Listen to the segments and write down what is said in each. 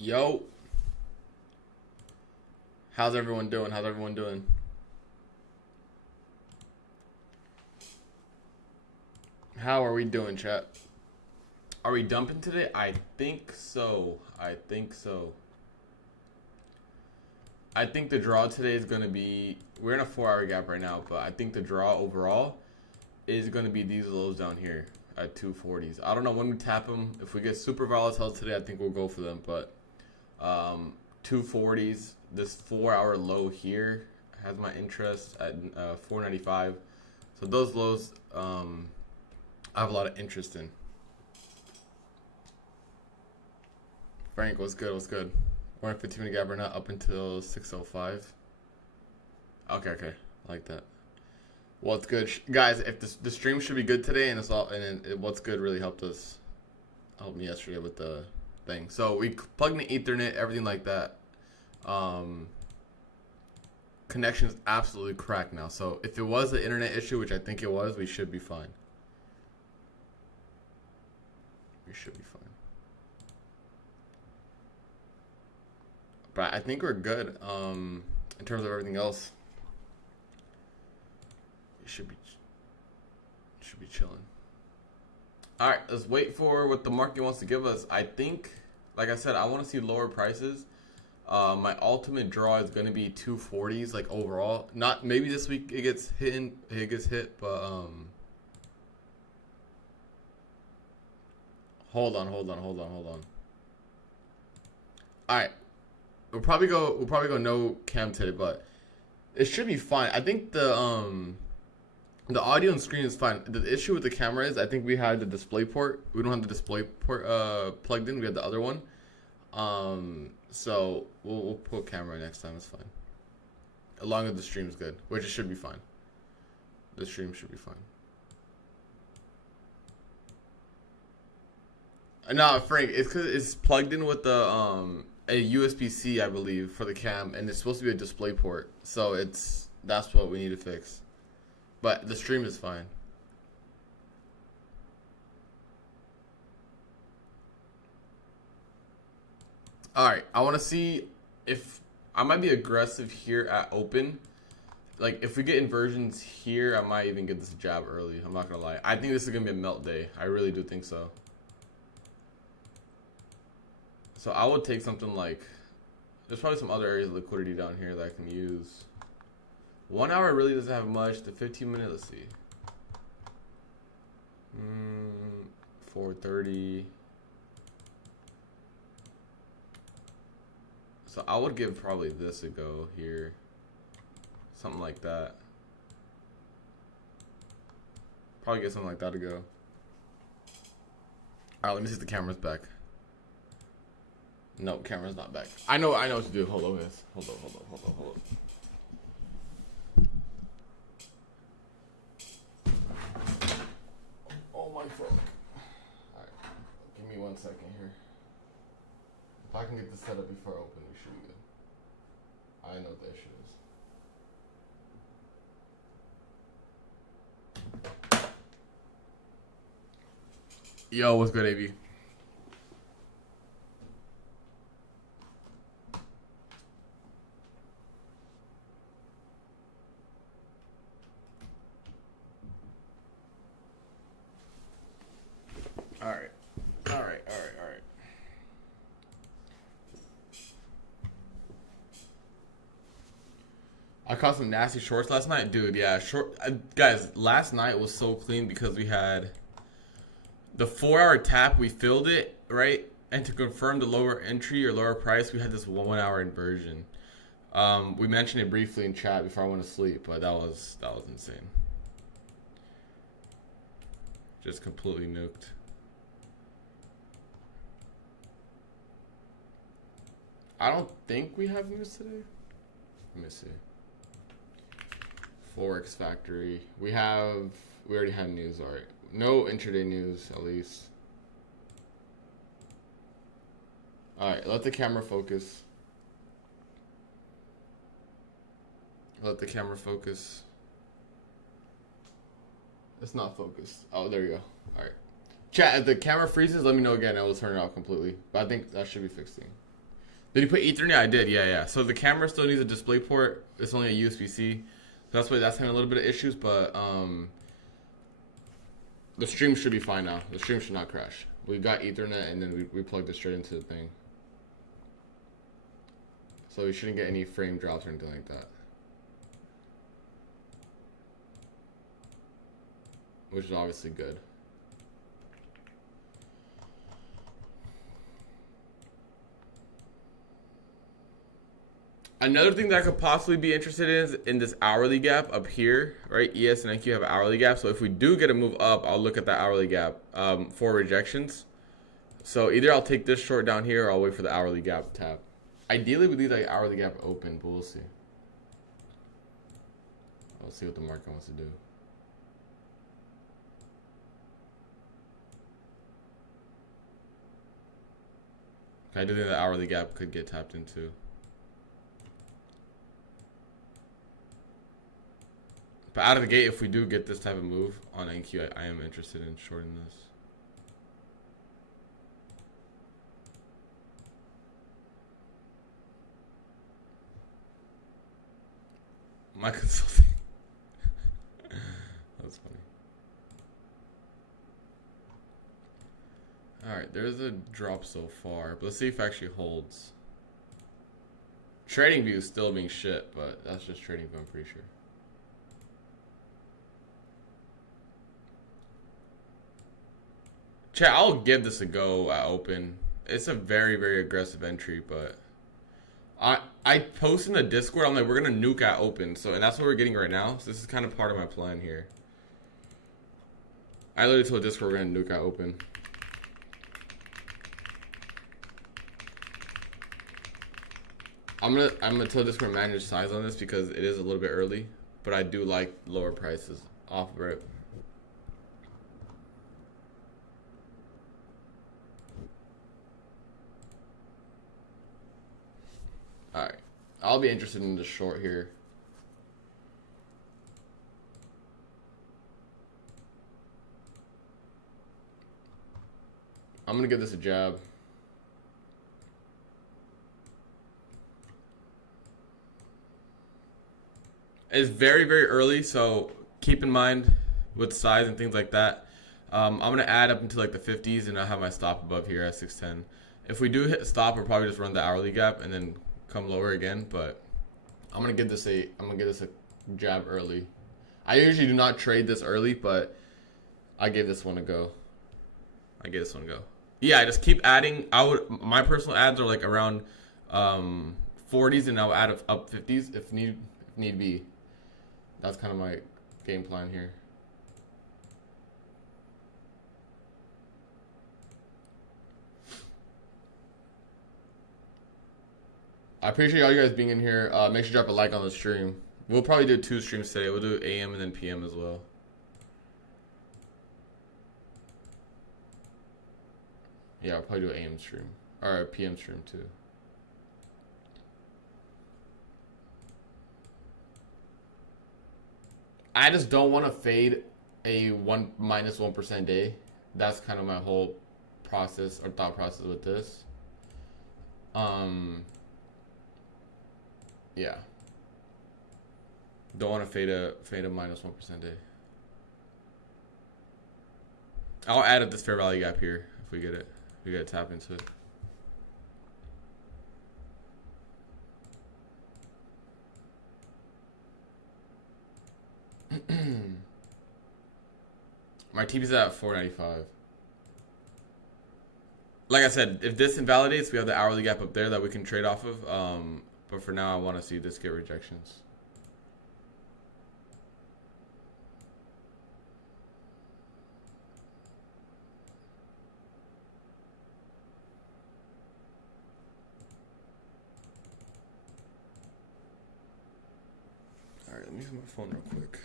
Yo, how's everyone doing? How's everyone doing? How are we doing, chat? Are we dumping today? I think so. I think the draw today is going to be, we're in a 4-hour gap right now, but I think the draw overall is going to be these lows down here at 240s. I don't know when we tap them. If we get super volatile today, I think we'll go for them, but 240s, this 4-hour low here has my interest at 495. So those lows I have a lot of interest in. Frank, what's good? What's good? We're in 15-minute gap right now, up until 6:05. Okay, I like that. What's good, guys? If the stream should be good today, and it's all, and what's good really helped me yesterday with the thing. So we plugged in Ethernet, everything like that. Connection is absolutely cracked now. So if it was an internet issue, which I think it was, we should be fine. We should be fine. But I think we're good in terms of everything else. We should be chilling. All right, let's wait for what the market wants to give us. I think, like I said, I want to see lower prices. My ultimate draw is going to be 240s, like overall. Not maybe this week it gets hit, but hold on. All right. We'll probably go no cam today, but it should be fine. I think the audio and screen is fine. The issue with the camera is I think we had the display port. We don't have the display port plugged in. We had the other one. So we'll put camera next time. It's fine. As long as the stream's good, which it should be fine. The stream should be fine. No, Frank, it's because it's plugged in with the a USB-C, I believe, for the cam, and it's supposed to be a display port. So that's what we need to fix. But the stream is fine. Alright, I want to see if I might be aggressive here at open. Like, if we get inversions here, I might even get this jab early. I'm not going to lie. I think this is going to be a melt day. I really do think so. So I would take something like, there's probably some other areas of liquidity down here that I can use. 1 hour really doesn't have much. The 15-minute, let's see. 430. So I would give probably this a go here. Something like that. Probably get something like that to go. Alright, let me see if the camera's back. No, camera's not back. I know what to do. Hold on, guys. Hold on. Oh my fuck. Alright. Give me 1 second here. If I can get this set up before I open, we should be good. I know what that shit is. Yo, what's good, AV? All right. I caught some nasty shorts last night, dude. Yeah, guys, last night was so clean because we had the 4-hour tap. We filled it, right? And to confirm the lower entry or lower price, we had this 1 hour inversion. We mentioned it briefly in chat before I went to sleep, but that was insane. Just completely nuked. I don't think we have news today. Let me see. Forex Factory. We already had news, alright. No intraday news, at least. Alright, let the camera focus. Let the camera focus. It's not focused. Oh, there you go. Alright. Chat, if the camera freezes, let me know again. I will turn it off completely. But I think that should be fixing. Did you put Ethernet? I did, yeah. So the camera still needs a display port. It's only a USB-C. That's why that's having a little bit of issues, but the stream should be fine now. The stream should not crash. We got Ethernet and then we plugged it straight into the thing. So we shouldn't get any frame drops or anything like that. Which is obviously good. Another thing that I could possibly be interested in is in this hourly gap up here, right? ES and NQ have an hourly gap. So if we do get a move up, I'll look at that hourly gap for rejections. So either I'll take this short down here or I'll wait for the hourly gap tap. Ideally, we leave the hourly gap open, but we'll see. I'll see what the market wants to do. I do think the hourly gap could get tapped into. But out of the gate, if we do get this type of move on NQ, I am interested in shorting this. My consulting. That's funny. Alright, there's a drop so far, but let's see if it actually holds. Trading view is still being shit, but that's just trading view, I'm pretty sure. Chat, I'll give this a go at open. It's a very, very aggressive entry, but I posted in the Discord, I'm like, we're gonna nuke at open, so and that's what we're getting right now. So this is kind of part of my plan here. I literally told Discord we're gonna nuke at open. I'm gonna tell Discord manage size on this because it is a little bit early, but I do like lower prices off of it. Alright, I'll be interested in the short here. I'm gonna give this a jab. It's very, very early, so keep in mind with size and things like that. I'm gonna add up into like the 50s, and I'll have my stop above here at 610. If we do hit stop, we'll probably just run the hourly gap and then come lower again, but I'm gonna give this a jab early. I usually do not trade this early, but I gave this one a go. Yeah, I just keep adding. My personal ads are like around 40s, and I'll add up 50s if need be. That's kind of my game plan here. I appreciate all you guys being in here. Make sure you drop a like on the stream. We'll probably do 2 streams today. We'll do AM and then PM as well. Yeah, I'll probably do an AM stream. Or a PM stream too. I just don't want to fade a -1% day. That's kind of my whole process or thought process with this. Yeah. Don't want to fade a -1% day. I'll add up this fair value gap here if we get it. We gotta tap into it. My TP's at 495. Like I said, if this invalidates, we have the hourly gap up there that we can trade off of. But for now, I want to see this get rejections. All right, let me use my phone real quick.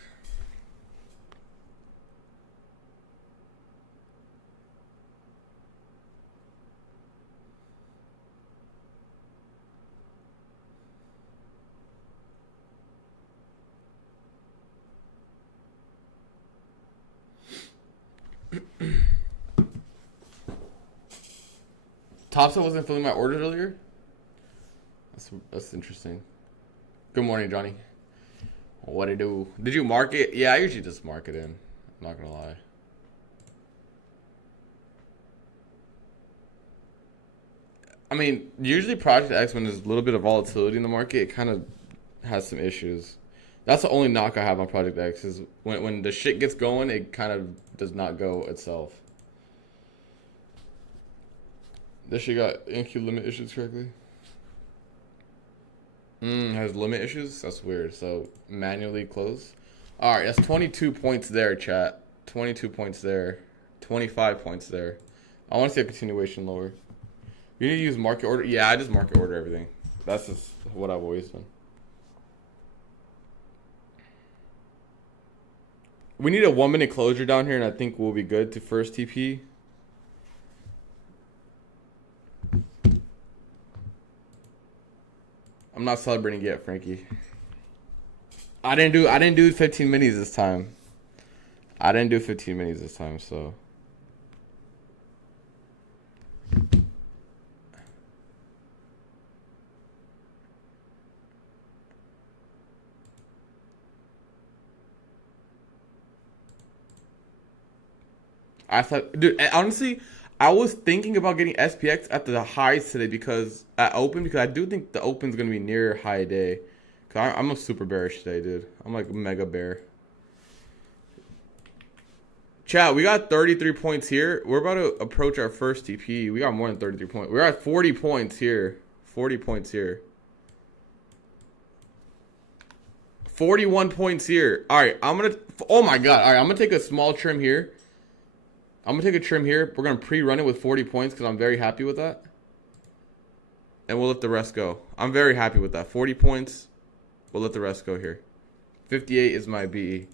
Topsa wasn't filling my orders earlier? That's interesting. Good morning, Johnny. What it do? Did you mark it? Yeah, I usually just mark it in. I'm not gonna lie. I mean, usually Project X, when there's a little bit of volatility in the market, it kind of has some issues. That's the only knock I have on Project X is when the shit gets going, it kind of does not go itself. This shit got NQ limit issues correctly. Has limit issues? That's weird. So manually close. All right, that's 22 points there, chat. 22 points there. 25 points there. I want to see a continuation lower. You need to use market order. Yeah, I just market order everything. That's just what I've always done. We need a 1 minute closure down here, and I think we'll be good to first TP. I'm not celebrating yet, Frankie. I didn't do 15 minis this time. I didn't do 15 minis this time, so. I thought, dude, honestly, I was thinking about getting SPX at the highs today because at open, because I do think the open's gonna be near high day. Cause I'm a super bearish today, dude. I'm like a mega bear. Chat, we got 33 points here. We're about to approach our first TP. We got more than 33 points. We're at 40 points here. 40 points here. 41 points here. All right, I'm gonna. Oh my god. All right, I'm gonna take a small trim here. I'm going to take a trim here. We're going to pre-run it with 40 points because I'm very happy with that. And we'll let the rest go. I'm very happy with that. 40 points. We'll let the rest go here. 58 is my BE.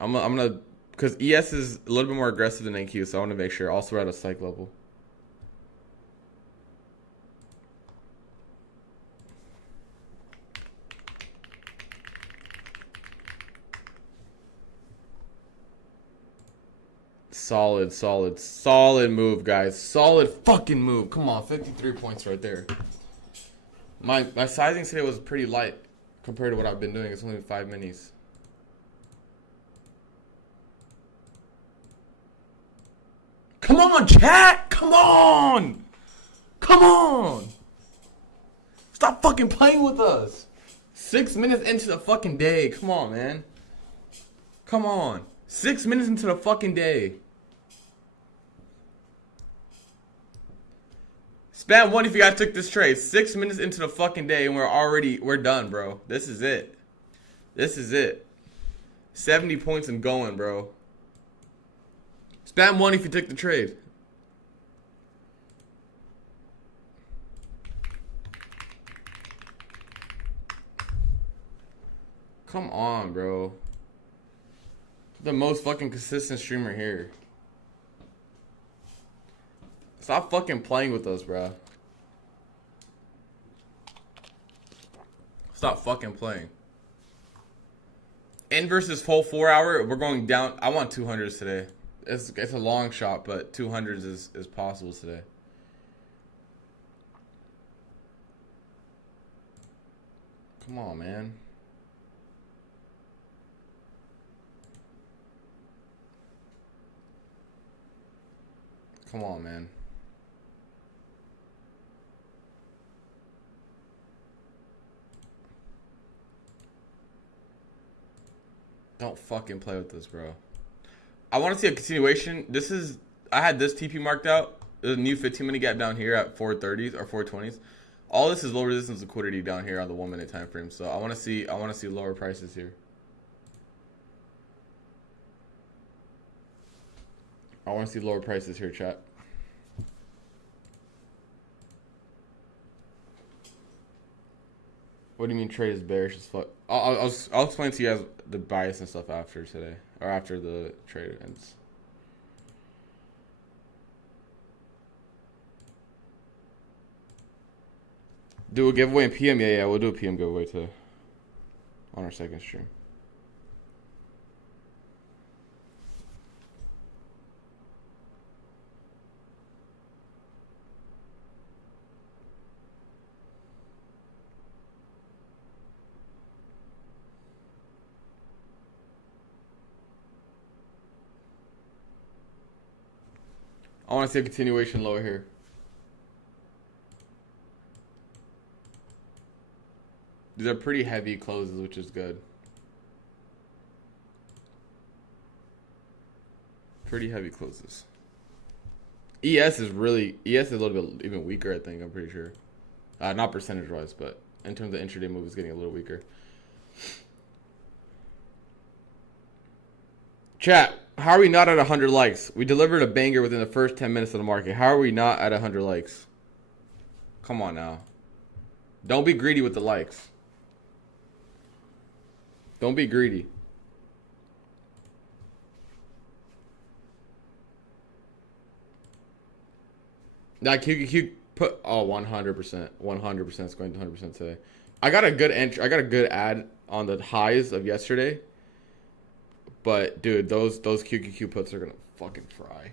I'm going to... Because ES is a little bit more aggressive than NQ, so I want to make sure. Also, we're at a psych level. Solid move, guys. Solid fucking move. Come on, 53 points right there. My sizing today was pretty light compared to what I've been doing. It's only 5 minis. Come on, chat! Come on! Come on! Stop fucking playing with us! 6 minutes into the fucking day. Come on, man. Come on. 6 minutes into the fucking day. Spam 1 if you guys took this trade. 6 minutes into the fucking day and we're done, bro. This is it. This is it. 70 points and going, bro. Spam 1 if you took the trade. Come on, bro. The most fucking consistent streamer here. Stop fucking playing with us, bro. Stop fucking playing. In versus full 4 hour, we're going down. I want 200s today. It's a long shot, but 200s is possible today. Come on, man. Come on, man. Don't fucking play with this, bro. I want to see a continuation. I had this TP marked out. There's a new 15-minute gap down here at 430s or 420s. All this is low resistance liquidity down here on the 1 minute time frame. So I want to see lower prices here. I want to see lower prices here, chat. What do you mean trade is bearish as fuck? I'll explain to you guys the bias and stuff after today. Or after the trade ends. Do a giveaway in PM? Yeah, we'll do a PM giveaway too. On our second stream. want to see a continuation lower here. These are pretty heavy closes, which is good. Pretty heavy closes. ES is a little bit even weaker, I think. I'm pretty sure. Not percentage-wise, but in terms of intraday move, it's getting a little weaker. Chat, how are we not at 100 likes? We delivered a banger within the first 10 minutes of the market. How are we not at 100 likes? Come on now. Don't be greedy with the likes. Don't be greedy. That QQQ put 100%, 100% is going to 100% today. I got a good entry. I got a good ad on the highs of yesterday. But dude, those QQQ puts are gonna fucking fry.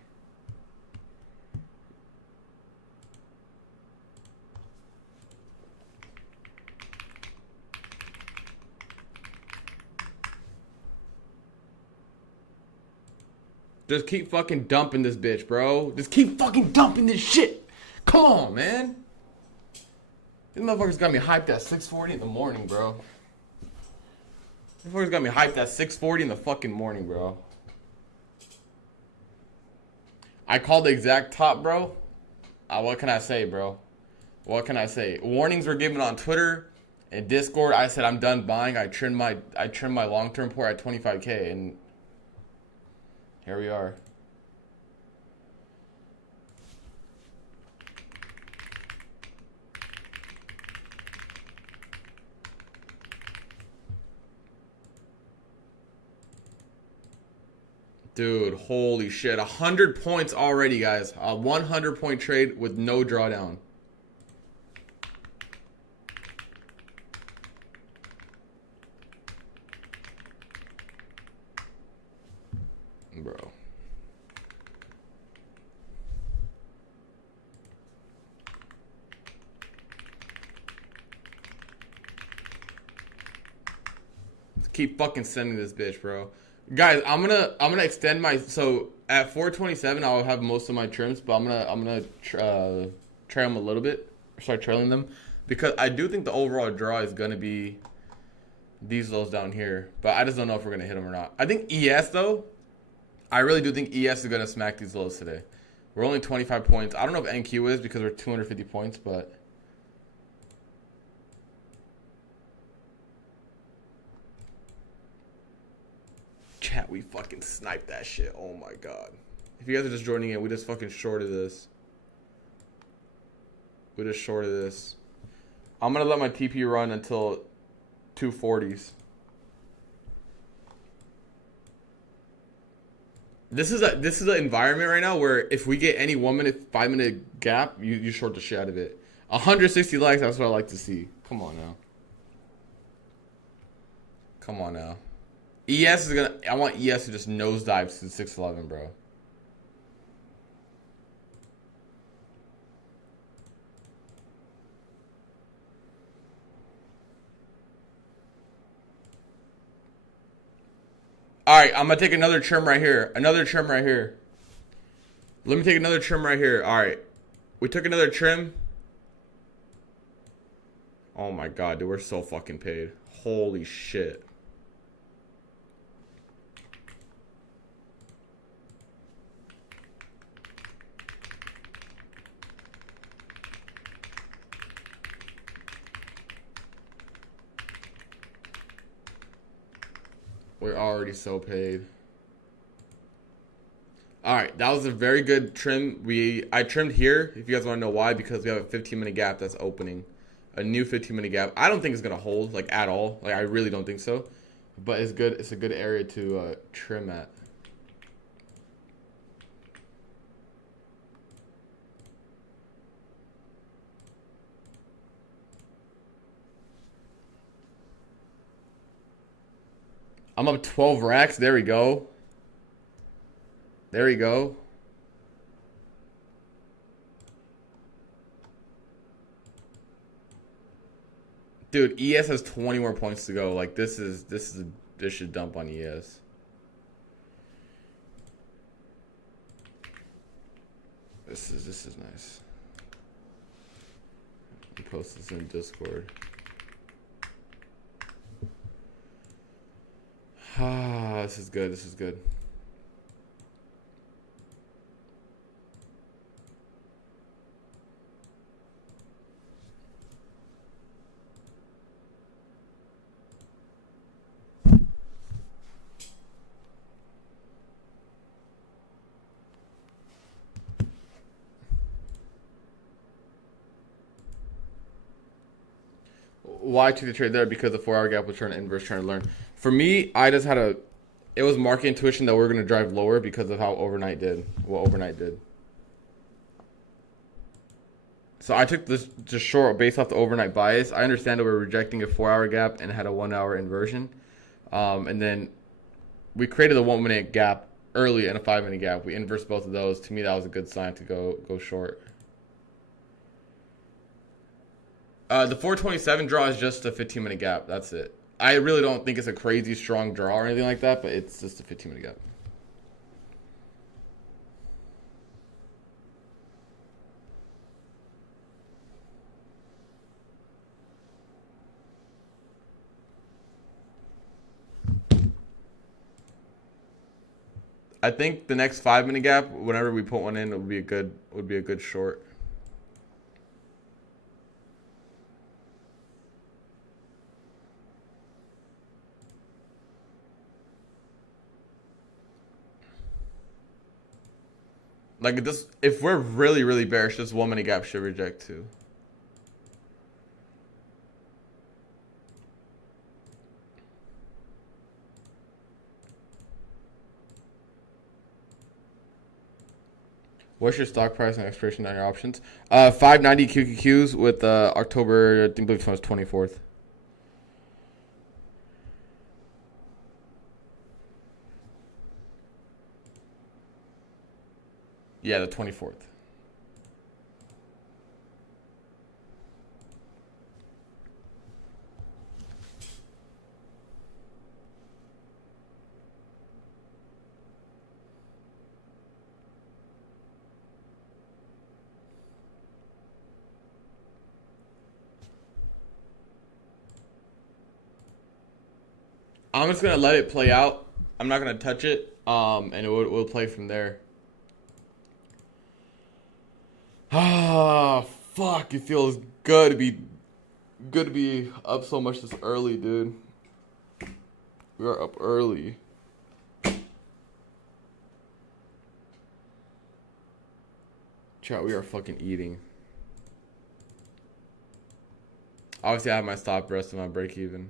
Just keep fucking dumping this bitch, bro. Just keep fucking dumping this shit. Come on, man. These motherfuckers got me hyped at 6:40 in the morning, bro. These motherfuckers got me hyped at 6:40 in the fucking morning, bro. I called the exact top, bro. What can I say, bro? What can I say? Warnings were given on Twitter and Discord. I said I'm done buying. I trimmed my long-term port at 25K, and here we are. Dude, holy shit. 100 points already, guys. A 100-point trade with no drawdown. Bro. Keep fucking sending this bitch, bro. Guys, I'm gonna extend my, so at 427 I'll have most of my trims, but I'm gonna trail them a little bit, start trailing them, because I do think the overall draw is gonna be these lows down here, but I just don't know if we're gonna hit them or not. I think ES though, I really do think ES is gonna smack these lows today. We're only 25 points. I don't know if NQ is because we're 250 points, but chat, we fucking sniped that shit. Oh my god. If you guys are just joining in, we just fucking shorted this. We just shorted this. I'm gonna let my TP run until 240s. This is an environment right now where if we get any 1 minute, 5 minute gap, you short the shit out of it. 160 likes, that's what I like to see. Come on now. Come on now. ES is gonna. I want ES to just nosedive to 611, bro. All right, I'm gonna take another trim right here. Another trim right here. Let me take another trim right here. All right, we took another trim. Oh my god, dude, we're so fucking paid. Holy shit. We're already so paid. Alright, that was a very good trim. I trimmed here, if you guys want to know why, because we have a 15-minute gap that's opening. A new 15-minute gap. I don't think it's going to hold, like, at all. Like, I really don't think so. But it's good. It's a good area to trim at. I'm up 12 racks. There we go. There we go. Dude, ES has 20 more points to go. Like this should dump on ES. This is nice. Post this in Discord. Ah, this is good. This is good. Why took the trade there? Because the 4 hour gap was trying to inverse, trying to learn. For me, I just had it was market intuition that we are going to drive lower because of how overnight did. What overnight did. So I took this just short based off the overnight bias. I understand that we're rejecting a 4 hour gap and had a 1 hour inversion. And then we created a 1 minute gap early and a 5 minute gap. We inversed both of those. To me, that was a good sign to go short. The 427 draw is just a 15-minute gap. That's it. I really don't think it's a crazy strong draw or anything like that, but it's just a 15-minute gap. I think the next 5-minute gap, whenever we put one in, it would be a good short. Like this, if we're really bearish, this 1 minute gap should reject too. What's your stock price and expiration on your options? 590 QQQs with October, I think it was 24th. Yeah, the 24th. I'm just gonna let it play out. I'm not gonna touch it. And we'll play from there. Ah, fuck! It feels good to be up so much this early, dude. We are up early. Chat, we are fucking eating. Obviously, I have my stop, rest of my break even.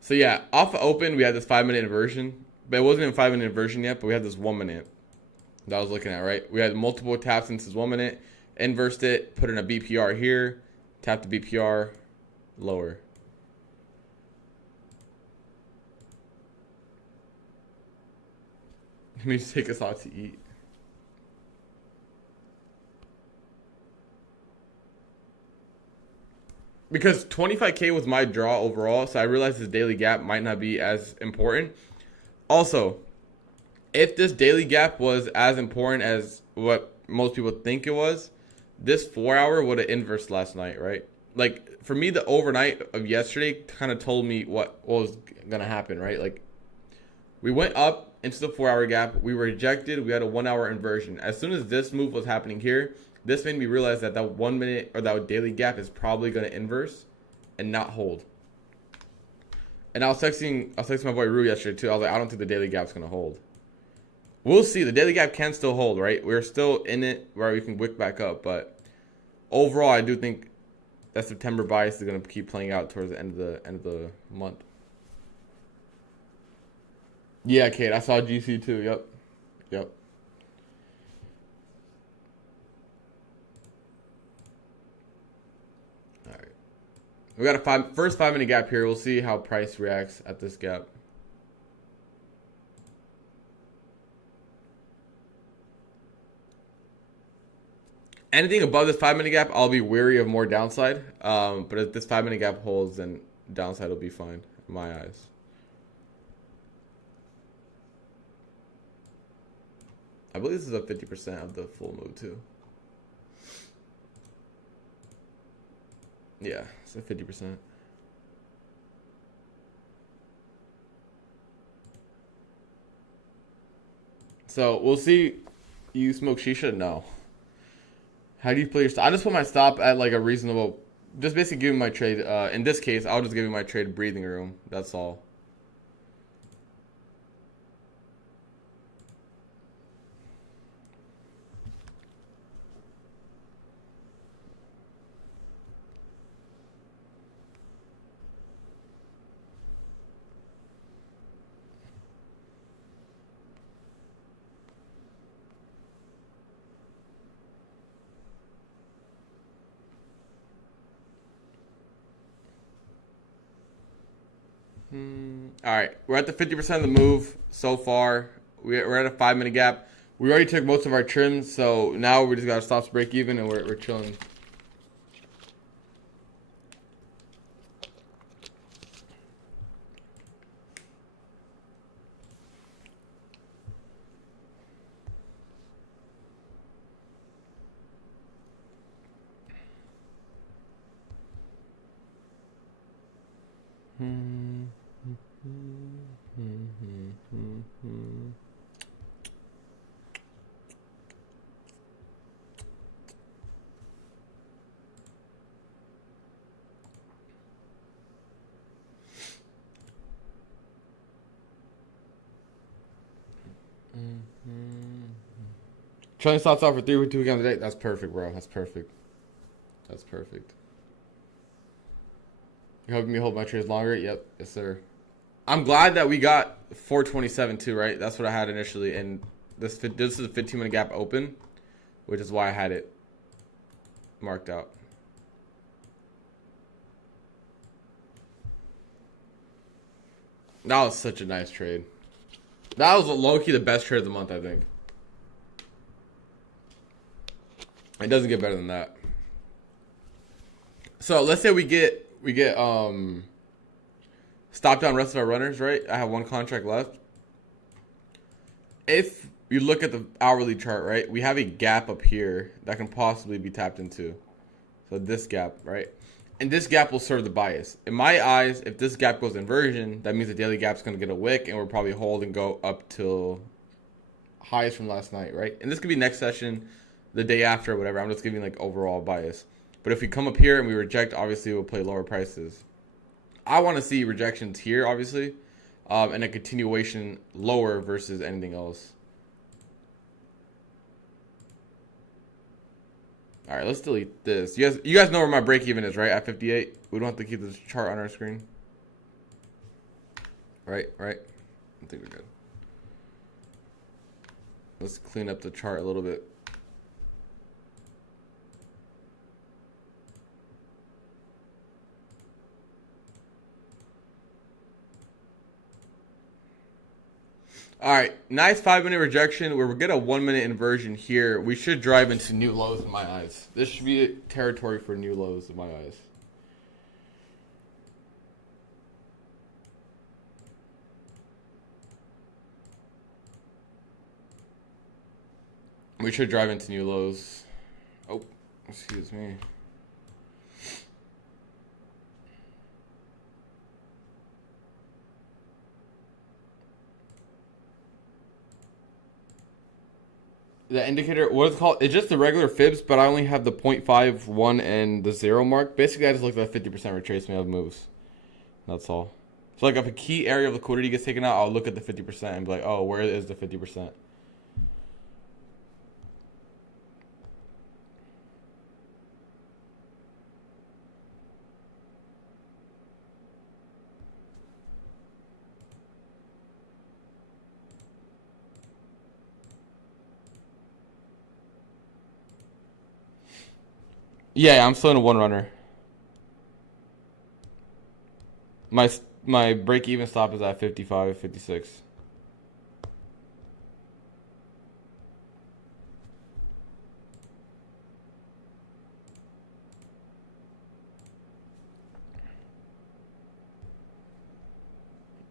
So yeah, off of open, we had this 5-minute inversion. But it wasn't even 5-minute inversion yet, but we had this 1 minute that I was looking at, right? We had multiple taps into this 1 minute, inversed it, put in a BPR here, tap the BPR, lower. Let me just take us out to eat. Because 25K was my draw overall, so I realized this daily gap might not be as important. Also, if this daily gap was as important as what most people think it was, this 4 hour would have inversed last night, right? Like, for me, the overnight of yesterday kind of told me what was going to happen, right? Like, we went up into the 4 hour gap. We were rejected. We had a 1 hour inversion. As soon as this move was happening here, this made me realize that that 1 minute or that daily gap is probably going to inverse and not hold. And I was texting my boy Rue yesterday too. I was like, I don't think the daily gap's going to hold. We'll see. The daily gap can still hold, right? We're still in it where we can wick back up. But overall, I do think that September bias is going to keep playing out towards the end of the month. Yeah, Kate, I saw GC too. Yep. All right. We got a first 5 minute gap here. We'll see how price reacts at this gap. Anything above this 5 minute gap, I'll be wary of more downside. But if this 5 minute gap holds, then downside will be fine in my eyes. I believe this is a 50% of the full move too. Yeah, it's a 50%. So we'll see. You smoke shisha? No. How do you play your stop? I just put my stop at like a reasonable. Just basically give me my trade. In this case, I'll just give you my trade breathing room. That's all. All right, we're at the 50% of the move so far. We're at a 5-minute gap. We already took most of our trims, so now we just got to stop break even, and we're chilling. Trailing stops off for 3 with 2 weekends a day. That's perfect, bro. That's perfect. That's perfect. You helping me hold my trades longer? Yep. Yes, sir. I'm glad that we got 427 too, right? That's what I had initially. And this is a 15-minute gap open, which is why I had it marked out. That was such a nice trade. That was low-key the best trade of the month, I think. It doesn't get better than that. So let's say we get stop down rest of our runners, right? I have 1 contract left. If you look at the hourly chart, right, we have a gap up here that can possibly be tapped into. So this gap, right? And this gap will serve the bias. In my eyes, if this gap goes inversion, that means the daily gap's going to get a wick, and we'll probably hold and go up till highs from last night, right? And this could be next session, the day after, or whatever. I'm just giving like overall bias. But if we come up here and we reject, obviously we'll play lower prices. I want to see rejections here, obviously, and a continuation lower versus anything else. All right, let's delete this. You guys know where my break even is, right? At 58. We don't have to keep this chart on our screen. Right. I think we're good. Let's clean up the chart a little bit. All right, nice 5-minute rejection where we get a 1-minute inversion here. We should drive into new lows in my eyes. This should be territory for new lows in my eyes. We should drive into new lows. Oh, excuse me. The indicator, what it's called, it's just the regular fibs, but I only have the 0.51 and the 0 mark. Basically, I just looked at 50% retracement of moves. That's all. So, like, if a key area of liquidity gets taken out, I'll look at the 50% and be like, oh, where is the 50%? Yeah, I'm still in a 1 runner. My break even stop is at 55, 56.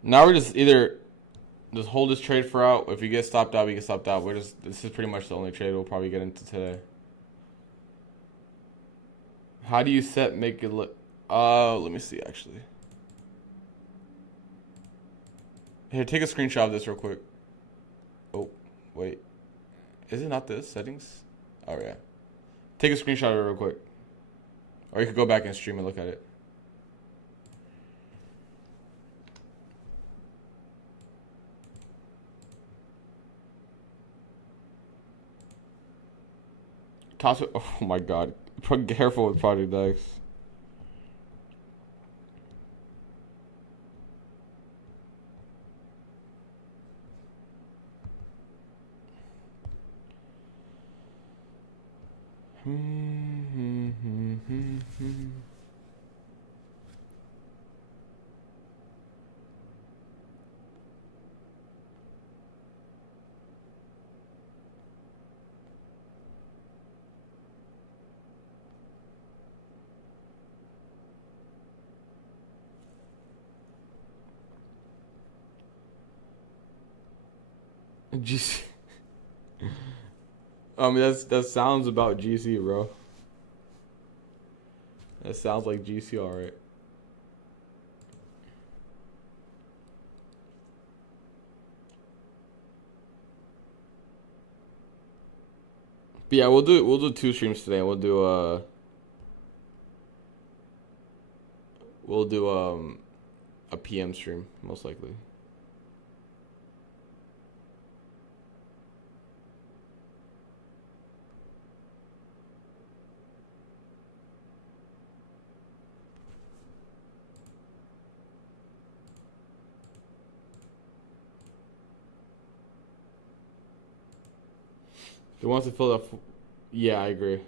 Now we're just either Just hold this trade for out. If you get stopped out, we get stopped out. This is pretty much the only trade we'll probably get into today. How do you make it look? Let me see actually. Here, take a screenshot of this real quick. Oh, wait. Is it not this? Settings? Oh, yeah. Take a screenshot of it real quick. Or you could go back and stream and look at it. Toss it. Oh my god. Be careful with Project X. GC. I mean, that sounds about GC, bro. That sounds like GC, alright. But yeah, we'll do 2 streams today. We'll do a PM stream most likely. He wants to fill up. Yeah, I agree.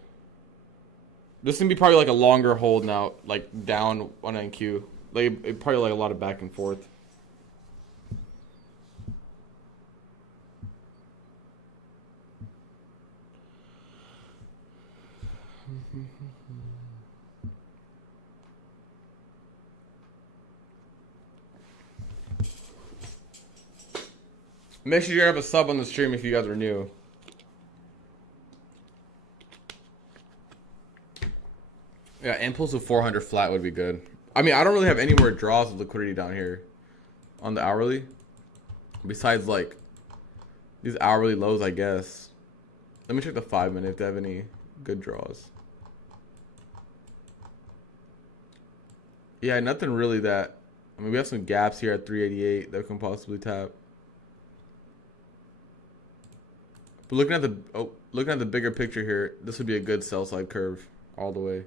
This is gonna be probably like a longer hold now, like down on NQ. Like it probably like a lot of back and forth. Make sure you have a sub on the stream if you guys are new. Yeah, impulse of 400 flat would be good. I mean, I don't really have any more draws of liquidity down here on the hourly. Besides, like, these hourly lows, I guess. Let me check the 5 minute if they have any good draws. Yeah, nothing really that... I mean, we have some gaps here at 388 that we can possibly tap. But looking at the bigger picture here, this would be a good sell side curve all the way.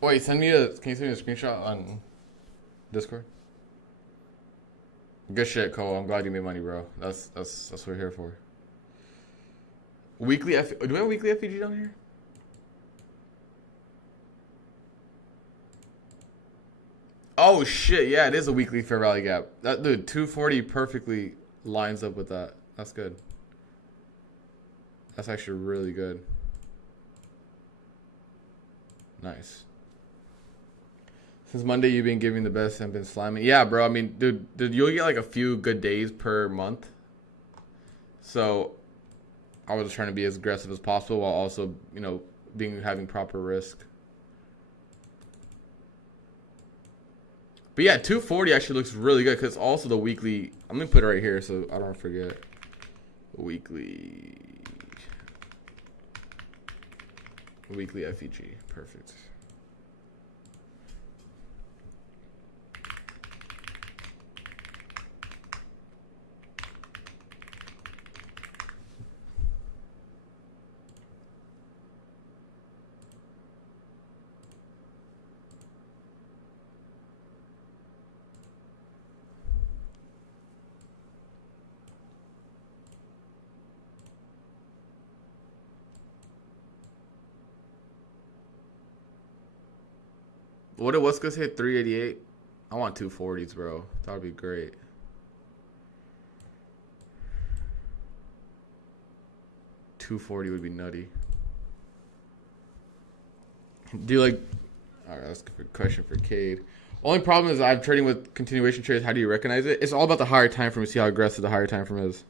Wait, can you send me a screenshot on Discord? Good shit, Cole. I'm glad you made money, bro. That's what we're here for. Weekly do we have weekly FEG down here? Oh shit, yeah, it is a weekly fair value gap. That dude, 240 perfectly lines up with that. That's good. That's actually really good. Nice. Since Monday, you've been giving the best and been slamming. Yeah, bro. I mean, dude, you'll get like a few good days per month. So, I was trying to be as aggressive as possible while also, you know, having proper risk. But yeah, 240 actually looks really good because it's also the weekly. I'm gonna put it right here so I don't forget. Weekly FEG. Perfect. What it was gonna say 388. I want 240s, bro. That would be great. $240 would be nutty. Do you like? All right, that's a question for Cade. Only problem is I'm trading with continuation trades. How do you recognize it? It's all about the higher time frame. See how aggressive the higher time frame is.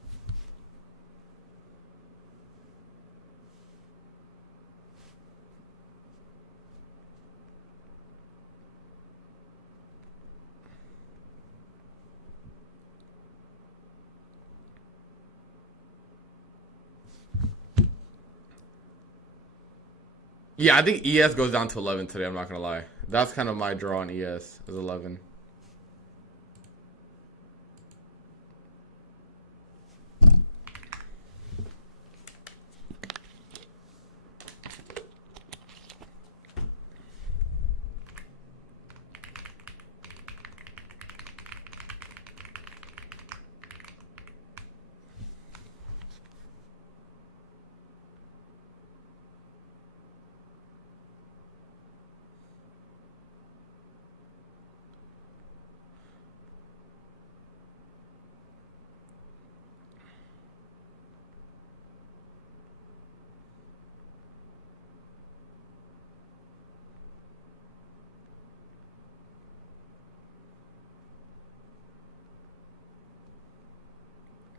Yeah, I think ES goes down to 11 today. I'm not gonna lie. That's kind of my draw on ES is 11.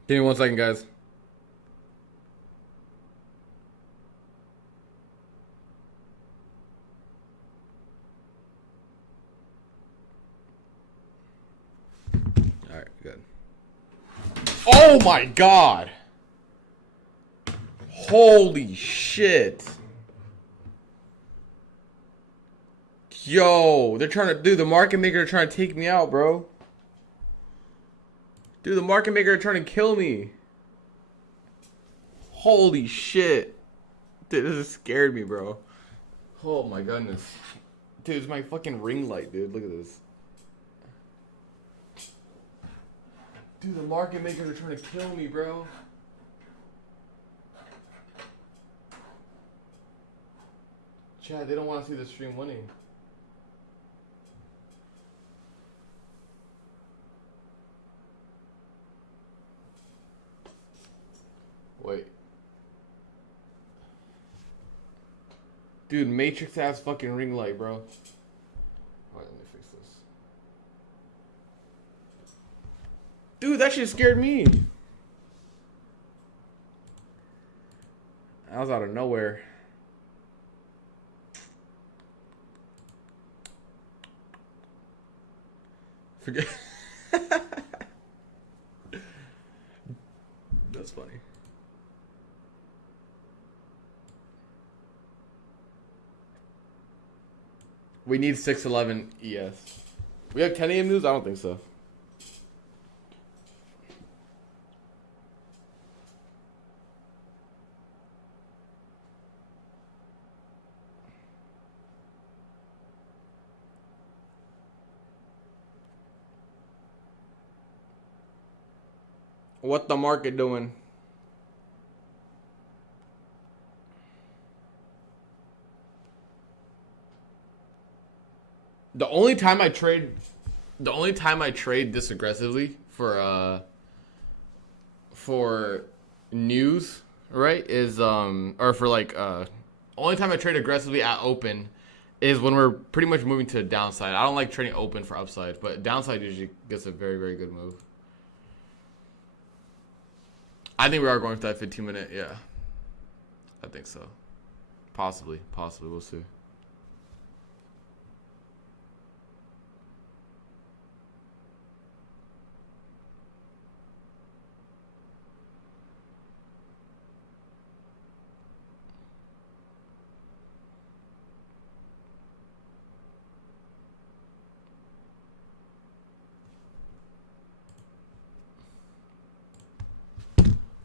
Give me 1 second, guys. All right, good. Oh my God! Holy shit! Yo, they're trying to, dude, the market maker are trying to take me out, bro. Dude, the market maker are trying to kill me. Holy shit. Dude, this scared me, bro. Oh my goodness. Dude, it's my fucking ring light, dude. Look at this. Dude, the market makers are trying to kill me, bro. Chad, they don't want to see the stream winning. Wait. Dude, Matrix ass fucking ring light, bro. Alright, let me fix this. Dude, that shit scared me. That was out of nowhere. Forget. That's funny. We need 611 ES. We have 10 AM news? I don't think so. What the market doing? The only time I trade this aggressively for news, right, is or for like only time I trade aggressively at open is when we're pretty much moving to the downside. I don't like trading open for upside, but downside usually gets a very, very good move. I think we are going for that 15-minute, yeah. I think so. Possibly, we'll see.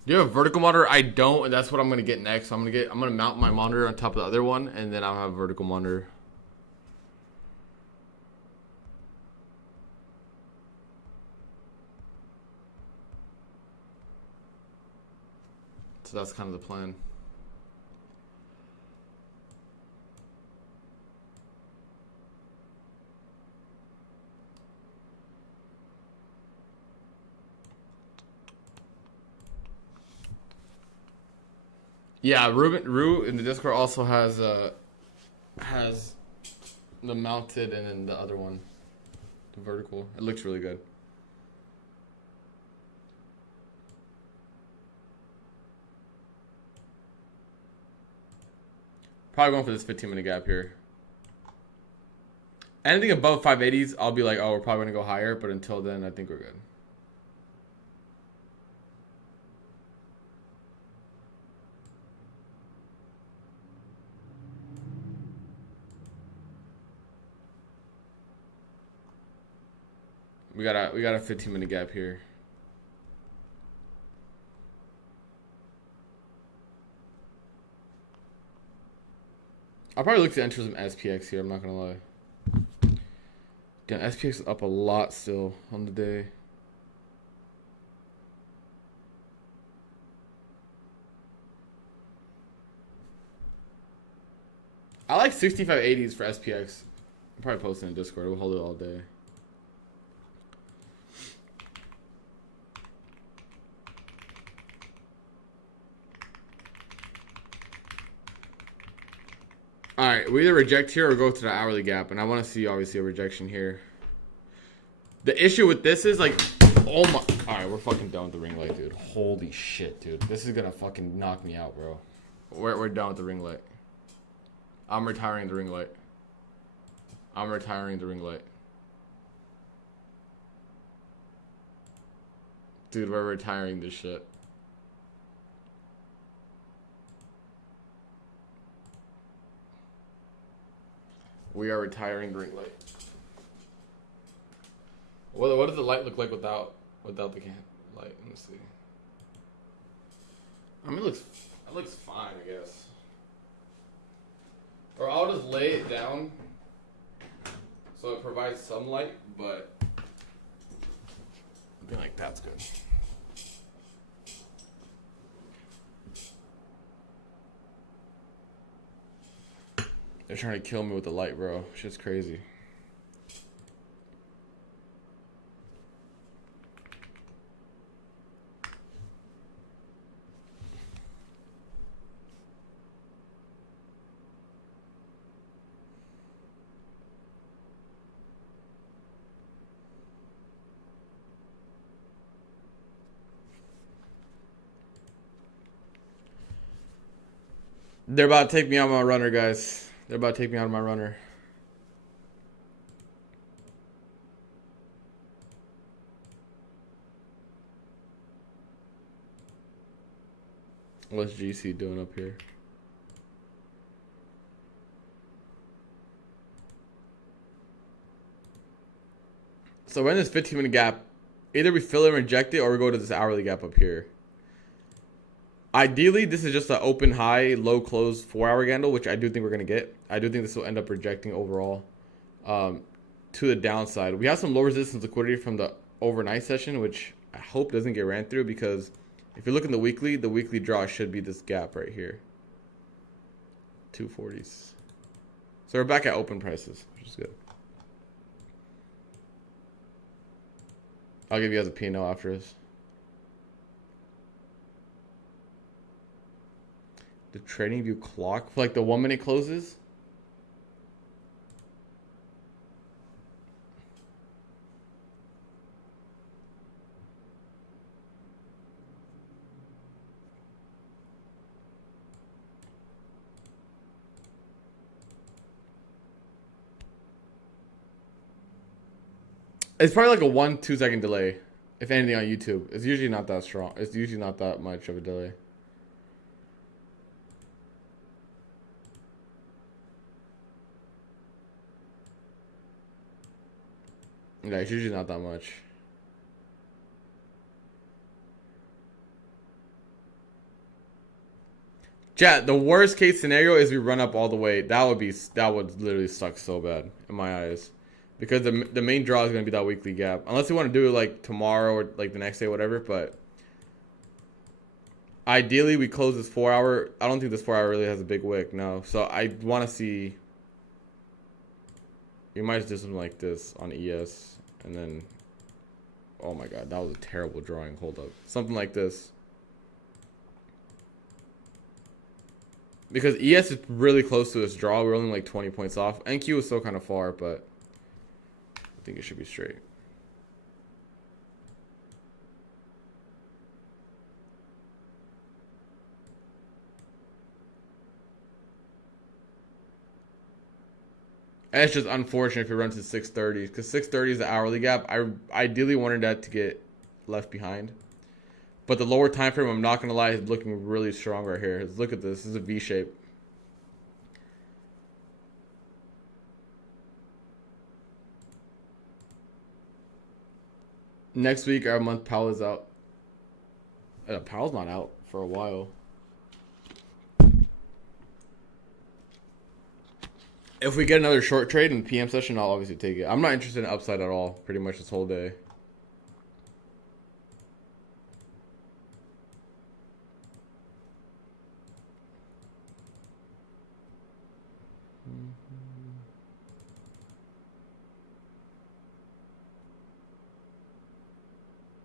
Do you have a vertical monitor? I don't, and that's what I'm gonna get next. So I'm gonna mount my monitor on top of the other one, and then I'll have a vertical monitor. So that's kind of the plan. Yeah, Rue in the Discord also has the mounted and then the other one. The vertical. It looks really good. Probably going for this 15-minute gap here. Anything above 580s, I'll be like, oh, we're probably going to go higher. But until then, I think we're good. We got a 15-minute gap here. I'll probably look to enter some SPX here. I'm not gonna lie. Damn, SPX is up a lot still on the day. I like 6580s for SPX. I'll probably post it in Discord. We'll hold it all day. All right, we either reject here or go to the hourly gap, and I want to see obviously a rejection here. The issue with this is like, oh my, all right, we're fucking done with the ring light, dude. Holy shit, dude, this is gonna fucking knock me out, bro. We're done with the ring light. I'm retiring the ring light. I'm retiring the ring light. Dude, we're retiring this shit. We are retiring the ring light. What does the light look like without the light? Let me see. I mean, it looks fine, I guess. Or I'll just lay it down so it provides some light, but I feel like that's good. They're trying to kill me with the light, bro. Shit's crazy. They're about to take me out of my runner, guys. They're about to take me out of my runner. What's GC doing up here? So we're in this 15-minute gap. Either we fill it and reject it, or we go to this hourly gap up here. Ideally, this is just an open high, low close 4-hour candle, which I do think we're going to get. I do think this will end up rejecting overall to the downside. We have some low resistance liquidity from the overnight session, which I hope doesn't get ran through, because if you look in the weekly draw should be this gap right here. 240s. So we're back at open prices, which is good. I'll give you guys a P&L after this. The trading view clock for like the 1 minute closes. It's probably like a 1-2 second delay, if anything, on YouTube. It's usually not that strong. It's usually not that much of a delay. Yeah, it's usually not that much. Chat, the worst case scenario is we run up all the way. That would literally suck so bad in my eyes. Because the main draw is going to be that weekly gap. Unless you want to do it like tomorrow or like the next day, whatever. But ideally, we close this 4-hour. I don't think this 4-hour really has a big wick, no. So I want to see. You might just do something like this on ES. And then, oh my god, that was a terrible drawing. Hold up. Something like this. Because ES is really close to its draw. We're only like 20 points off. NQ is still kind of far, but think it should be straight. And it's just unfortunate if it runs to 630 because 630 is the hourly gap. I ideally wanted that to get left behind. But the lower time frame, I'm not going to lie, is looking really strong right here. Look at this. This is a V shape. Next week, our month Powell is out. Powell's not out for a while. If we get another short trade in the PM session, I'll obviously take it. I'm not interested in upside at all, pretty much this whole day.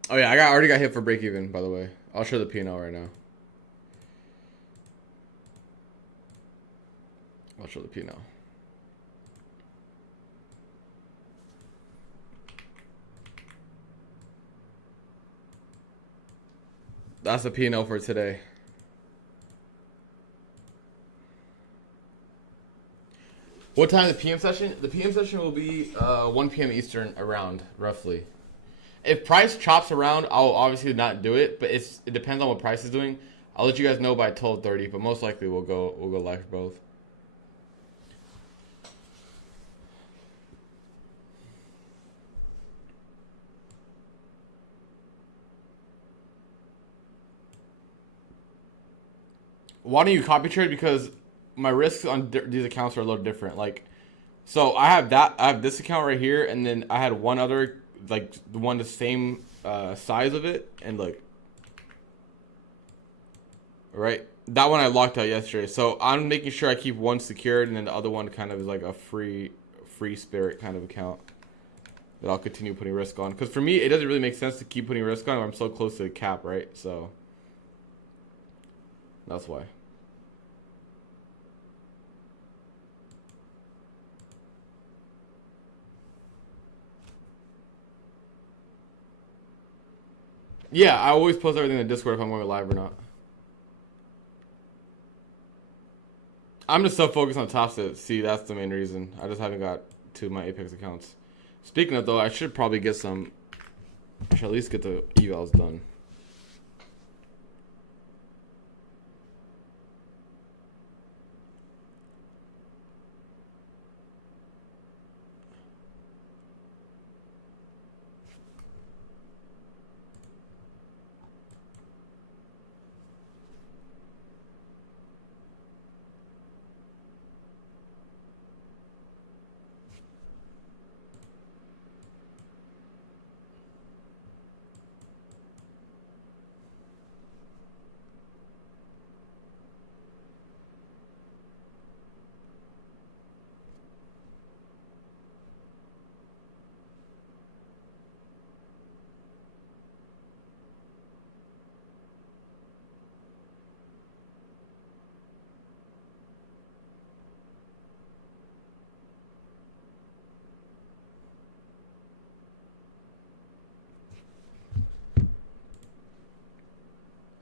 Oh yeah, I already got hit for break even, by the way. I'll show the P&L right now. I'll show the P&L. That's the P&L for today. What time is the PM session? The PM session will be 1 p.m. Eastern around, roughly. If price chops around, I'll obviously not do it, but it depends on what price is doing. I'll let you guys know by 12:30, but most likely we'll go live for both. Why don't you copy trade? Because my risks on these accounts are a little different. Like, so I have this account right here, and then I had one other, like the one the same size of it, and like, right, that one I locked out yesterday. So I'm making sure I keep one secured, and then the other one kind of is like a free spirit kind of account that I'll continue putting risk on. Because for me, it doesn't really make sense to keep putting risk on when I'm so close to the cap, right? So that's why. Yeah, I always post everything in the Discord if I'm going live or not. I'm just so focused on top set. See, that's the main reason. I just haven't got to my Apex accounts. Speaking of though, I should probably get some. I should at least get the evals done.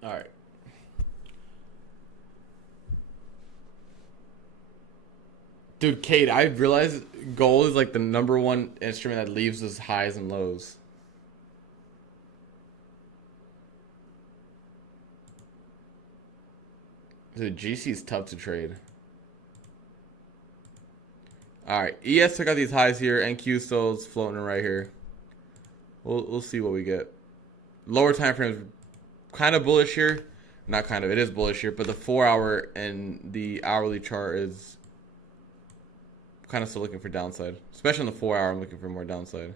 All right. Dude, Kate, I realized gold is like the #1 instrument that leaves us highs and lows. Dude, GC is tough to trade. Alright, ES took out these highs here. NQ still is floating right here. We'll see what we get. Lower time frames kind of bullish here. Not kind of, it is bullish here, but the 4-hour and the hourly chart is kind of still looking for downside. Especially on the 4-hour, I'm looking for more downside.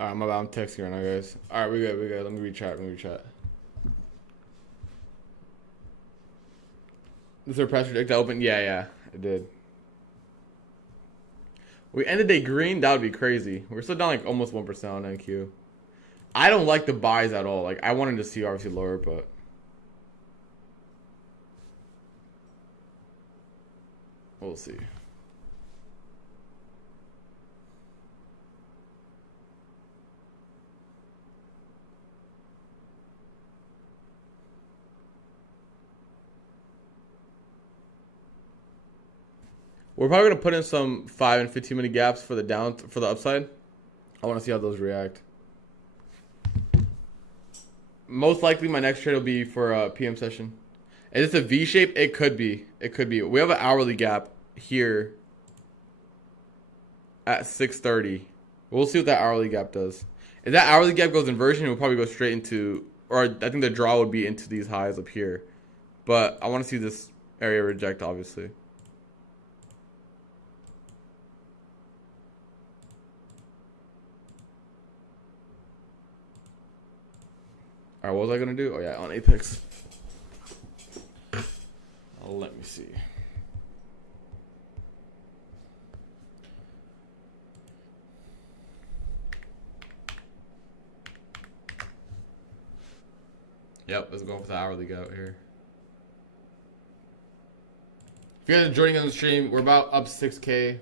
Alright, I'm texting right now, guys. Alright, we good. Let me rechat. Does our press reject open? Yeah, it did. We ended a green, that would be crazy. We're still down like almost 1% on NQ. I don't like the buys at all. Like, I wanted to see obviously lower, but we'll see. We're probably gonna put in some 5 and 15 minute gaps for the upside. I want to see how those react. Most likely, my next trade will be for a PM session. Is this a V shape? It could be. We have an hourly gap here at 6:30. We'll see what that hourly gap does. If that hourly gap goes inversion, it will probably go straight into, or I think the draw would be into these highs up here. But I want to see this area reject, obviously. Alright, what was I gonna do? Oh yeah, on Apex. Let me see. Yep, let's go for the hourly gap here. If you guys are joining on the stream, we're about up 6K.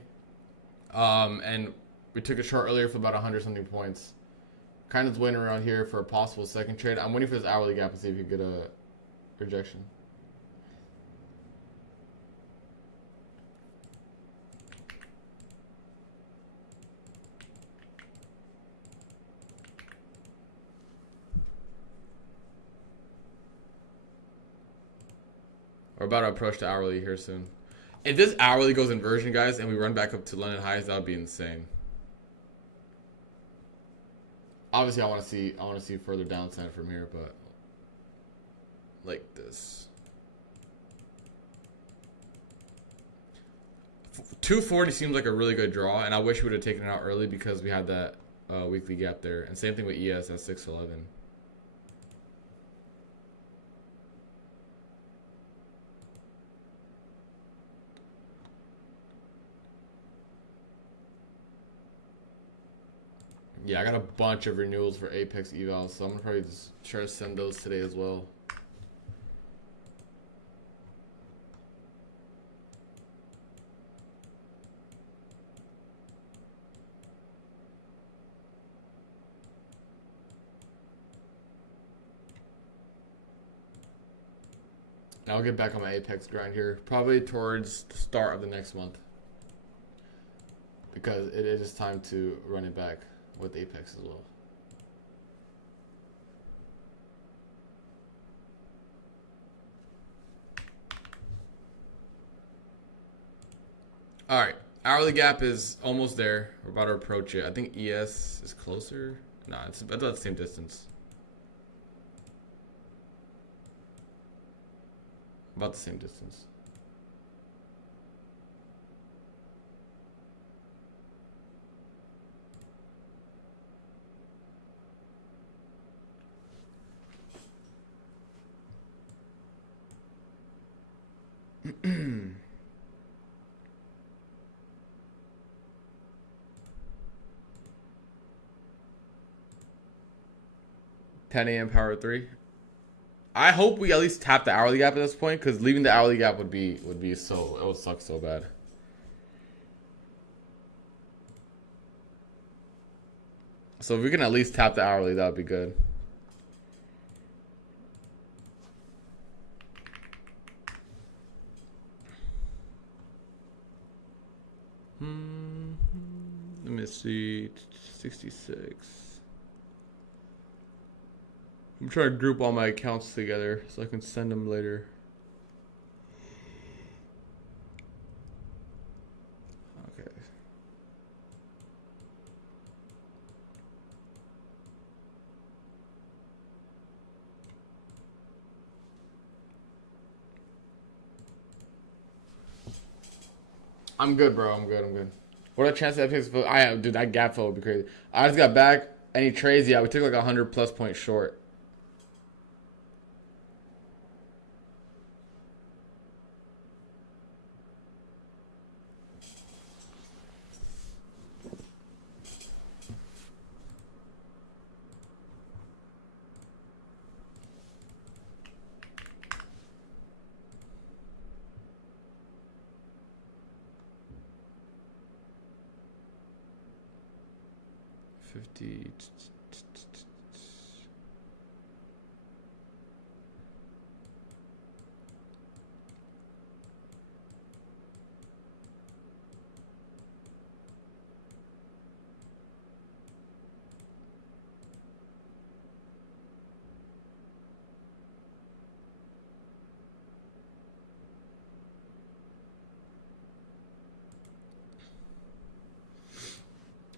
And we took a short earlier for about 100 something points. Kind of waiting around here for a possible second trade. I'm waiting for this hourly gap and see if you get a rejection. We're about to approach the hourly here soon. If this hourly goes inversion, guys, and we run back up to London highs, that would be insane. Obviously, I want to see further downside from here, but like this. 240 seems like a really good draw, and I wish we would have taken it out early because we had that weekly gap there. And same thing with ES at 611. Yeah, I got a bunch of renewals for Apex evals, so I'm gonna probably just try to send those today as well. And I'll get back on my Apex grind here, probably towards the start of the next month, because it is time to run it back with Apex as well. All right, hourly gap is almost there. We're about to approach it. I think ES is closer. Nah, it's about the same distance. About the same distance. $10 a.m. power 3. I hope we at least tap the hourly gap at this point, because leaving the hourly gap would be so, it would suck so bad. So if we can at least tap the hourly, that would be good. Let me see, 66. I'm trying to group all my accounts together so I can send them later. Okay. I'm good, bro. I'm good. What are the chances that Apex? I dude, that gap fill would be crazy. I just got back. Any trades? Yeah, we took like 100 plus points short.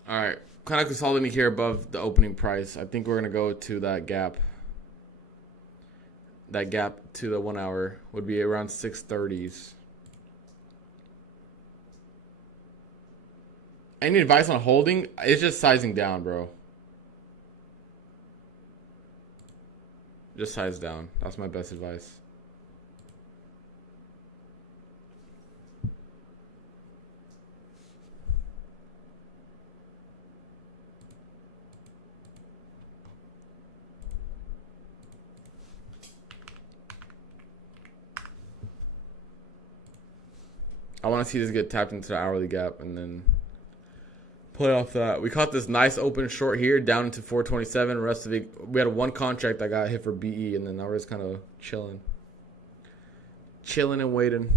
All right, kind of consolidating here above the opening price. I think we're gonna go to that gap. That gap to the 1 hour would be around 630s. Any advice on holding? It's just sizing down, bro. Just size down. That's my best advice. I want to see this get tapped into the hourly gap and then play off that. We caught this nice open short here down into 427. The rest of it, we had one contract that got hit for BE, and then now we're just kind of chilling and waiting.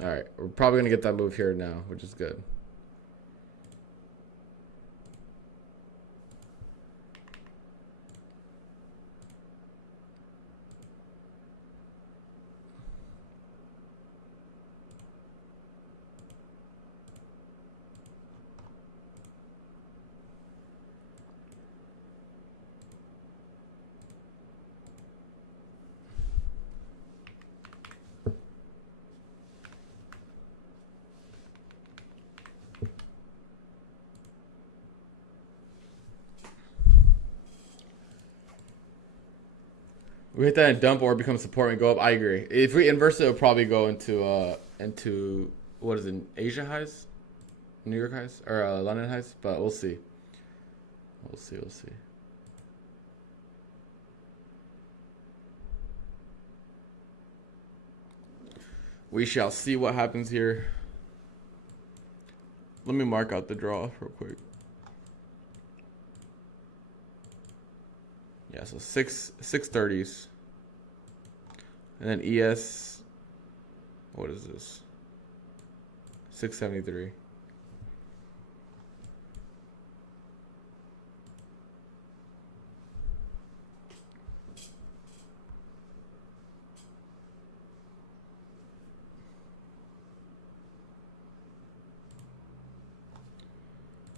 All right, we're probably going to get that move here now, which is good. We hit that and dump or become support and go up. I agree. If we inverse it, it'll probably go into what is it? Asia highs, New York highs, or London highs. But we'll see. We'll see. We'll see. We shall see what happens here. Let me mark out the draw real quick. Yeah, so 630s. And then ES, what is this? 673.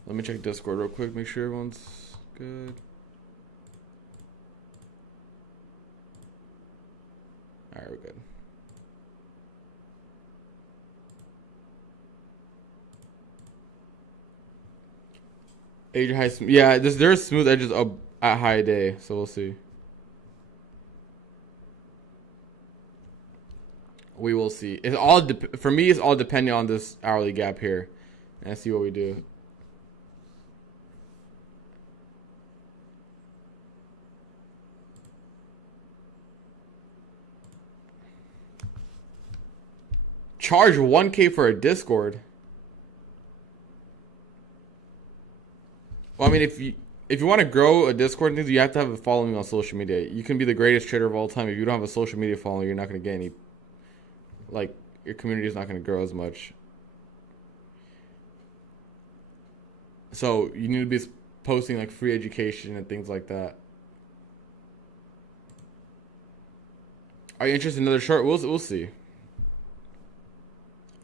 Let me check Discord real quick, make sure everyone's good. All right, we're good. Asia high, yeah, there's smooth edges up at high day, so we'll see. We will see. It's all for me. It's all depending on this hourly gap here, and see what we do. Charge 1K for a Discord. Well, I mean, if you want to grow a Discord and things, you have to have a following on social media. You can be the greatest trader of all time. If you don't have a social media following, you're not going to get any like your community is not going to grow as much. So you need to be posting like free education and things like that. Are you interested in another short? We'll see.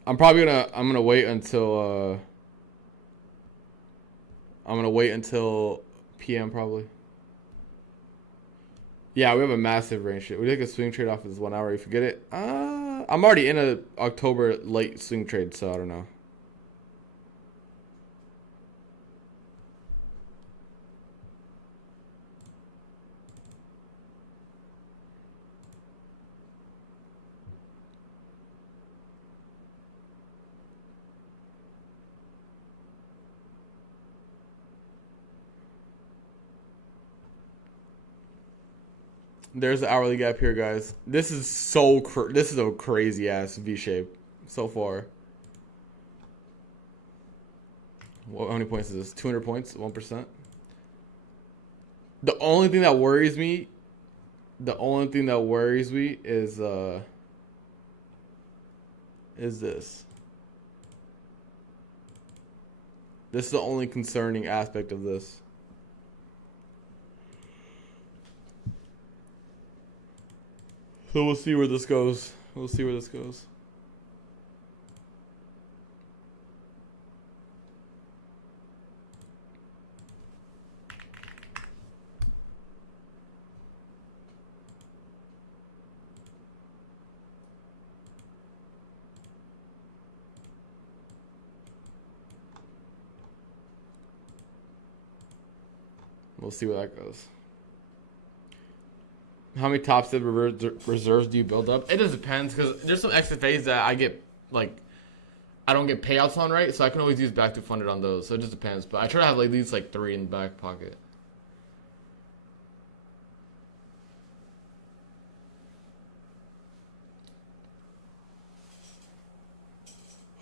I'm gonna wait until PM probably. Yeah, we have a massive range shit. We take a swing trade off of this 1 hour. You forget it. I'm already in a October late swing trade, so I don't know. There's the hourly gap here, guys. This is this is a crazy ass V shape so far. How many points is this? 200 points, 1%. The only thing that worries me is this. This is the only concerning aspect of this. So we'll see where this goes. We'll see where this goes. We'll see where that goes. How many top step reserves do you build up? It just depends, because there's some XFAs that I get, like, I don't get payouts on, right? So I can always use back to fund it on those. So it just depends. But I try to have like at least like 3 in the back pocket.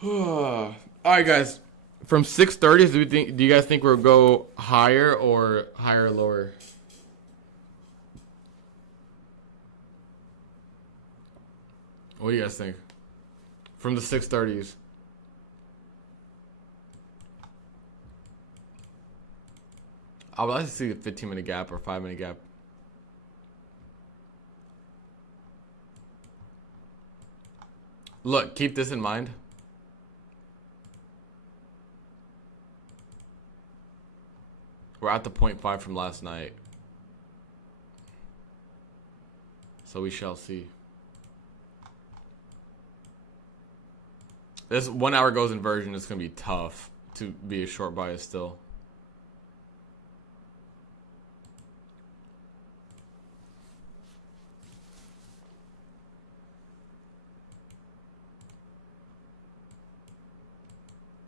All right, guys. From 6:30, do you guys think we'll go higher or lower? What do you guys think? From the 6:30s. I would like to see a 15-minute gap or 5-minute gap. Look, keep this in mind. We're at the 0.5 from last night. So we shall see. This 1 hour goes inversion. It's going to be tough to be a short bias still.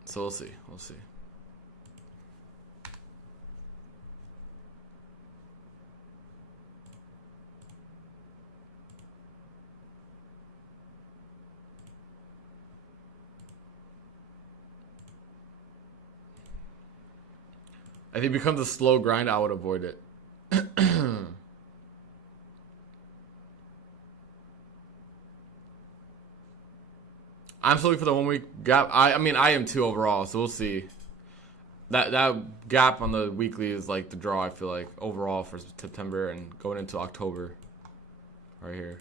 So we'll see. We'll see. If it becomes a slow grind, I would avoid it. I'm still looking for the 1 week gap. I mean, I am too overall, so we'll see. That gap on the weekly is like the draw, I feel like, overall for September and going into October. Right here.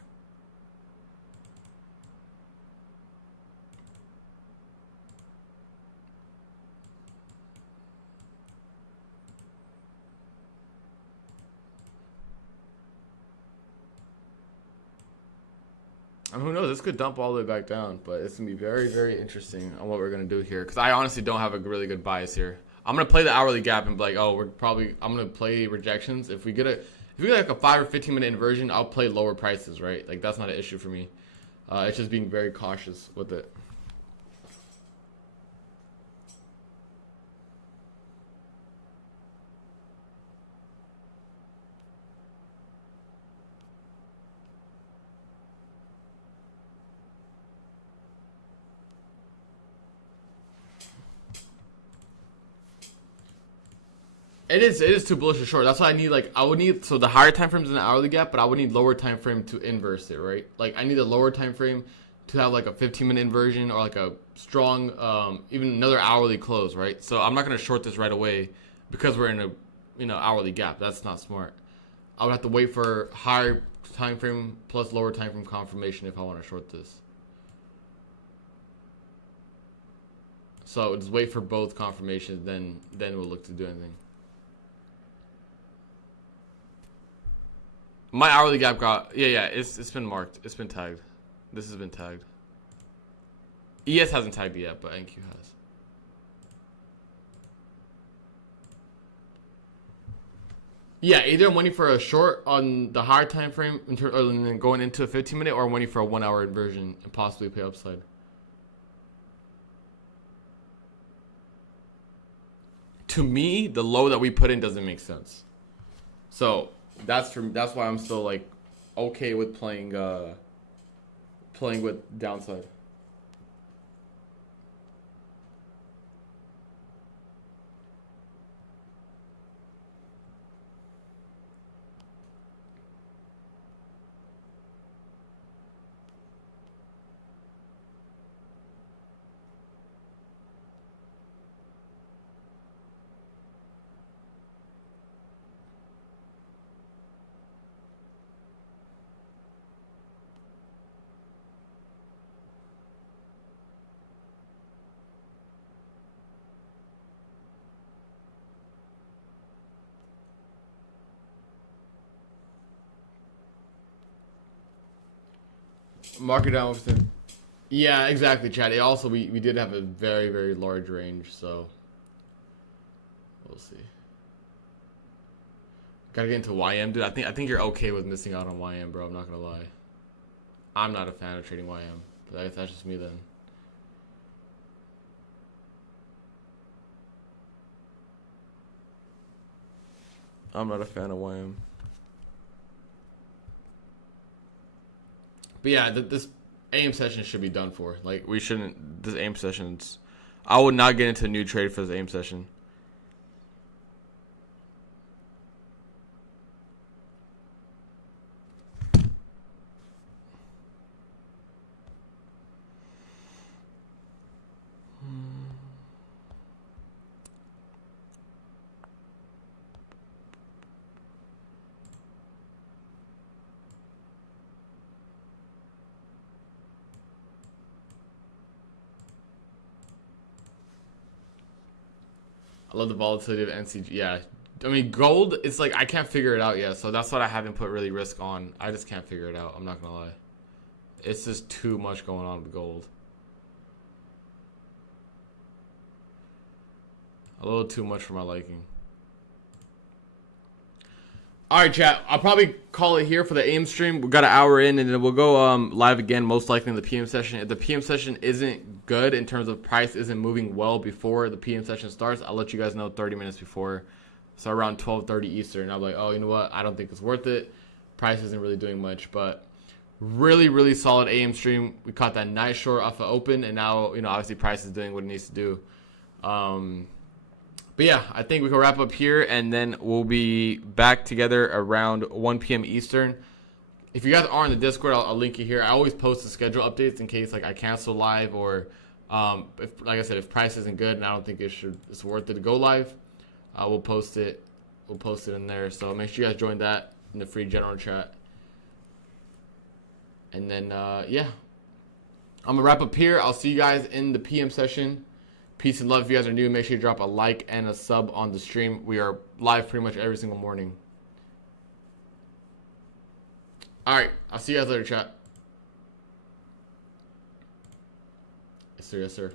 I mean, who knows? This could dump all the way back down, but it's going to be very, very interesting on what we're going to do here. Because I honestly don't have a really good bias here. I'm going to play the hourly gap and be like, oh, I'm going to play rejections. If we get like a 5 or 15-minute inversion, I'll play lower prices, right? Like, that's not an issue for me. It's just being very cautious with it. It is too bullish or short. That's why I need, like, so the higher time frame is an hourly gap, but I would need lower time frame to inverse it, right? Like, I need a lower time frame to have like a 15-minute inversion or like a strong, even another hourly close, right? So I'm not going to short this right away because we're in a hourly gap. That's not smart. I would have to wait for higher time frame plus lower time frame confirmation if I want to short this. So just wait for both confirmations, then we'll look to do anything. My hourly gap got it's been marked. It's been tagged. This has been tagged. ES hasn't tagged it yet, but NQ has. Yeah, either I'm waiting for a short on the higher time frame and then going into a 15-minute, or I'm waiting for a 1 hour inversion and possibly pay upside. To me, the low that we put in doesn't make sense. So that's why I'm still like okay with playing with downside. Market down within. Yeah, exactly, Chad. Also, we did have a very, very large range, so we'll see. Gotta get into YM, dude. I think you're okay with missing out on YM, bro. I'm not gonna lie. I'm not a fan of trading YM. But that's just me then. I'm not a fan of YM. But yeah, this AIM session should be done for. Like, we shouldn't. This AIM session's. I would not get into a new trade for this AIM session. I love the volatility of NCG. Yeah. I mean, gold, it's like I can't figure it out yet. So that's what I haven't put really risk on. I just can't figure it out. I'm not going to lie. It's just too much going on with gold. A little too much for my liking. All right, chat. I'll probably call it here for the AIM stream. We got an hour in, and then we'll go live again, most likely in the PM session. If the PM session isn't good in terms of price, isn't moving well before the PM session starts, I'll let you guys know 30 minutes before. So around 12:30 Eastern. I'll be like, oh, you know what? I don't think it's worth it. Price isn't really doing much, but really, really solid AM stream. We caught that nice short off of open, and now, obviously price is doing what it needs to do. But yeah, I think we can wrap up here, and then we'll be back together around 1 p.m. Eastern. If you guys are in the Discord, I'll link you here. I always post the schedule updates in case I cancel live, or if, like I said, if price isn't good and I don't think it's worth it to go live, we'll post it. We'll post it in there. So make sure you guys join that in the free general chat. And then yeah, I'm gonna wrap up here. I'll see you guys in the PM session. Peace and love. If you guys are new, make sure you drop a like and a sub on the stream. We are live pretty much every single morning. All right. I'll see you guys later, chat. Yes, sir. Yes, sir.